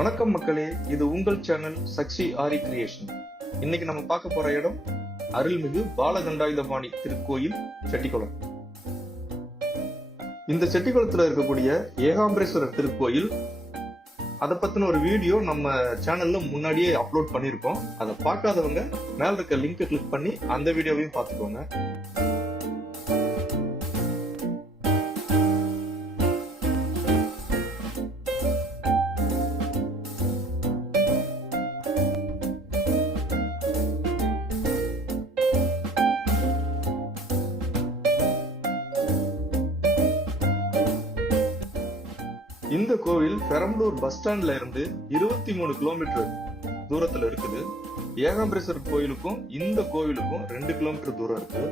வணக்கம் மக்களே, இது உங்கள் சேனல் சக்தி ஆரி கிரியேஷன். இன்னைக்கு நம்ம பார்க்க போற இடம் அருள்மிகு பாலகண்டாயுதபாணி திருக்கோயில் செட்டிக்குளம். இந்த செட்டிக்குளத்துல இருக்கக்கூடிய ஏகாம்பரேஸ்வரர் திருக்கோயில், அதை பத்தின ஒரு வீடியோ நம்ம சேனல்ல முன்னாடியே அப்லோட் பண்ணிருக்கோம். அதை பார்க்காதவங்க மேல இருக்க லிங்க் கிளிக் பண்ணி அந்த வீடியோவையும் பார்த்துக்கோங்க. இந்த கோவில் பெரம்பலூர் பஸ் ஸ்டாண்ட்ல இருந்து 23 கிலோமீட்டர் தூரத்துல இருக்குது. ஏகாம்பரேஸ்வரர் கோயிலுக்கும் இந்த கோவிலுக்கும் 2 கிலோமீட்டர் தூரம் இருக்கு.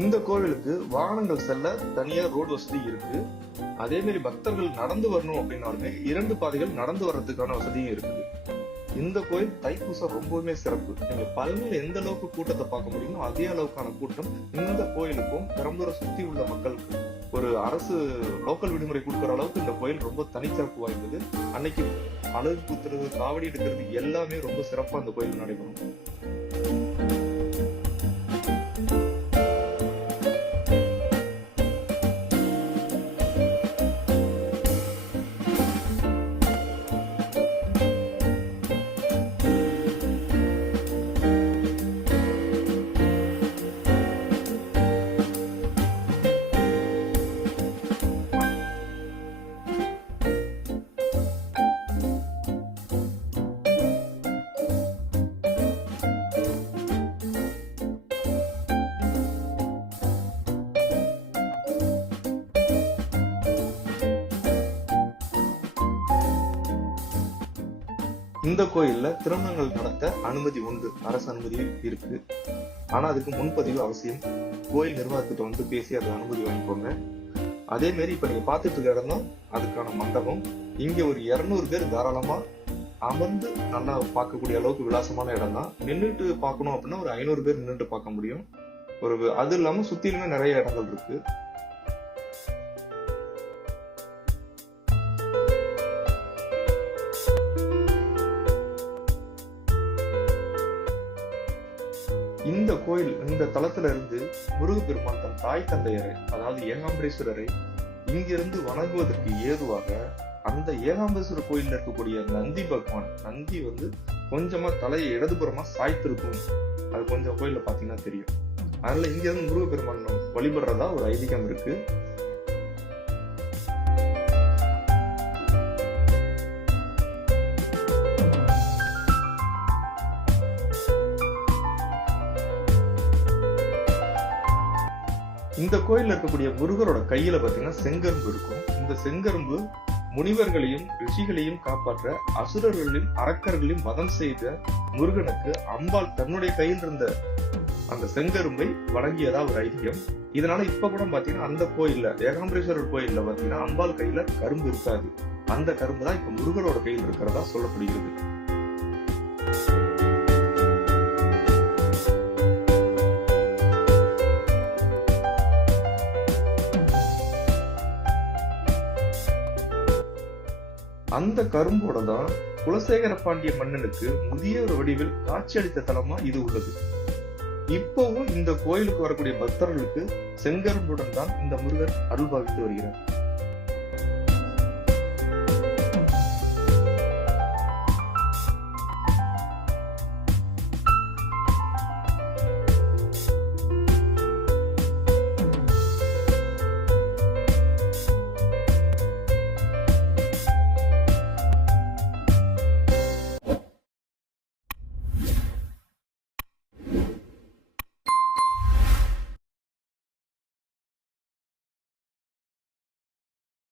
இந்த கோவிலுக்கு வாகனங்கள் செல்ல தனியா ரோடு வசதி இருக்கு. அதே மாதிரி பக்தர்கள் நடந்து வரணும் அப்படின்னாலுமே 2 பாதைகள் நடந்து வர்றதுக்கான வசதியும் இருக்குது. இந்த கோயில் தைப்பூசம் ரொம்பவுமே சிறப்பு. நீங்க பழனியில எந்த அளவுக்கு கூட்டத்தை பார்க்க முடியுமோ அதே அளவுக்கான கூட்டம் இந்த கோயிலுக்கும் பெரம்பலூரை சுத்தி உள்ள மக்களுக்கு ஒரு அரசு லோக்கல் விடுமுறை கொடுக்குற அளவுக்கு இந்த கோயில் ரொம்ப தனிச்சிறப்பு வாய்ந்தது. அன்னைக்கு அழகு குத்துறது, காவடி எடுக்கிறது எல்லாமே ரொம்ப சிறப்பா அந்த கோயில் நடைபெறும். இந்த கோயில்ல திருமணங்கள் நடத்த அனுமதி உண்டு, அரசு அனுமதி இருக்கு. ஆனா அதுக்கு முன்பதிவு அவசியம். கோயில் நிர்வாகத்திட்ட வந்து பேசி அதை அனுமதி வாங்கிக்கோங்க. அதே மாதிரி இப்ப நீங்க பாத்துட்டு இருக்க இடம் தான் அதுக்கான மண்டபம். இங்க ஒரு 200 பேர் தாராளமா அமர்ந்து நல்லா பார்க்கக்கூடிய அளவுக்கு விலாசமான இடம் தான். நின்றுட்டு பார்க்கணும் அப்படின்னா ஒரு 500 பேர் நின்றுட்டு பார்க்க முடியும். அது இல்லாம சுத்திலுமே நிறைய இடங்கள் இருக்கு. இந்த கோயில், இந்த தலத்துல இருந்து முருகப்பெருமான் தன் தாய் தந்தையரை, அதாவது ஏகாம்பரேஸ்வரரை இங்கிருந்து வணங்குவதற்கு ஏதுவாக அந்த ஏகாம்பரேஸ்வரர் கோயில்ல இருக்கக்கூடிய நந்தி பகவான், நந்தி வந்து கொஞ்சமா தலையை இடதுபுறமா சாய்த்திருக்கும். அது கொஞ்சம் கோயில்ல பாத்தீங்கன்னா தெரியும். அதனால இங்க இருந்து முருகப்பெருமான் வழிபடுறதா ஒரு ஐதீகம் இருக்கு. இந்த கோயில்ல இருக்கக்கூடிய முருகரோட கையில பாத்தீங்கன்னா செங்கரும்பு இருக்கும். இந்த செங்கரும்பு முனிவர்களையும் ரிஷிகளையும் காப்பாற்ற அசுரர்களையும் அரக்கர்களையும் வதம் செய்த முருகனுக்கு அம்பாள் தன்னுடைய கையில் இருந்த அந்த செங்கரும்பை வழங்கியதா ஒரு ஐதீகம். இதனால இப்ப கூட பாத்தீங்கன்னா அந்த கோயில்ல, ஏகாம்பரேஸ்வரர் கோயில்ல பாத்தீங்கன்னா அம்பாள் கையில கரும்பு இருக்காது. அந்த கரும்பு தான் இப்ப முருகரோட கையில் இருக்கிறதா சொல்லப்படுகிறது. அந்த கரும்போட தான் குலசேகர பாண்டிய மன்னனுக்கு முதிய ஒரு வடிவில் காட்சியளித்த தலமா இது உள்ளது. இப்பவும் இந்த கோயிலுக்கு வரக்கூடிய பக்தர்களுக்கு செங்கரும்புடன் தான் இந்த முருகர் அருள் பாவித்து வருகிறார்.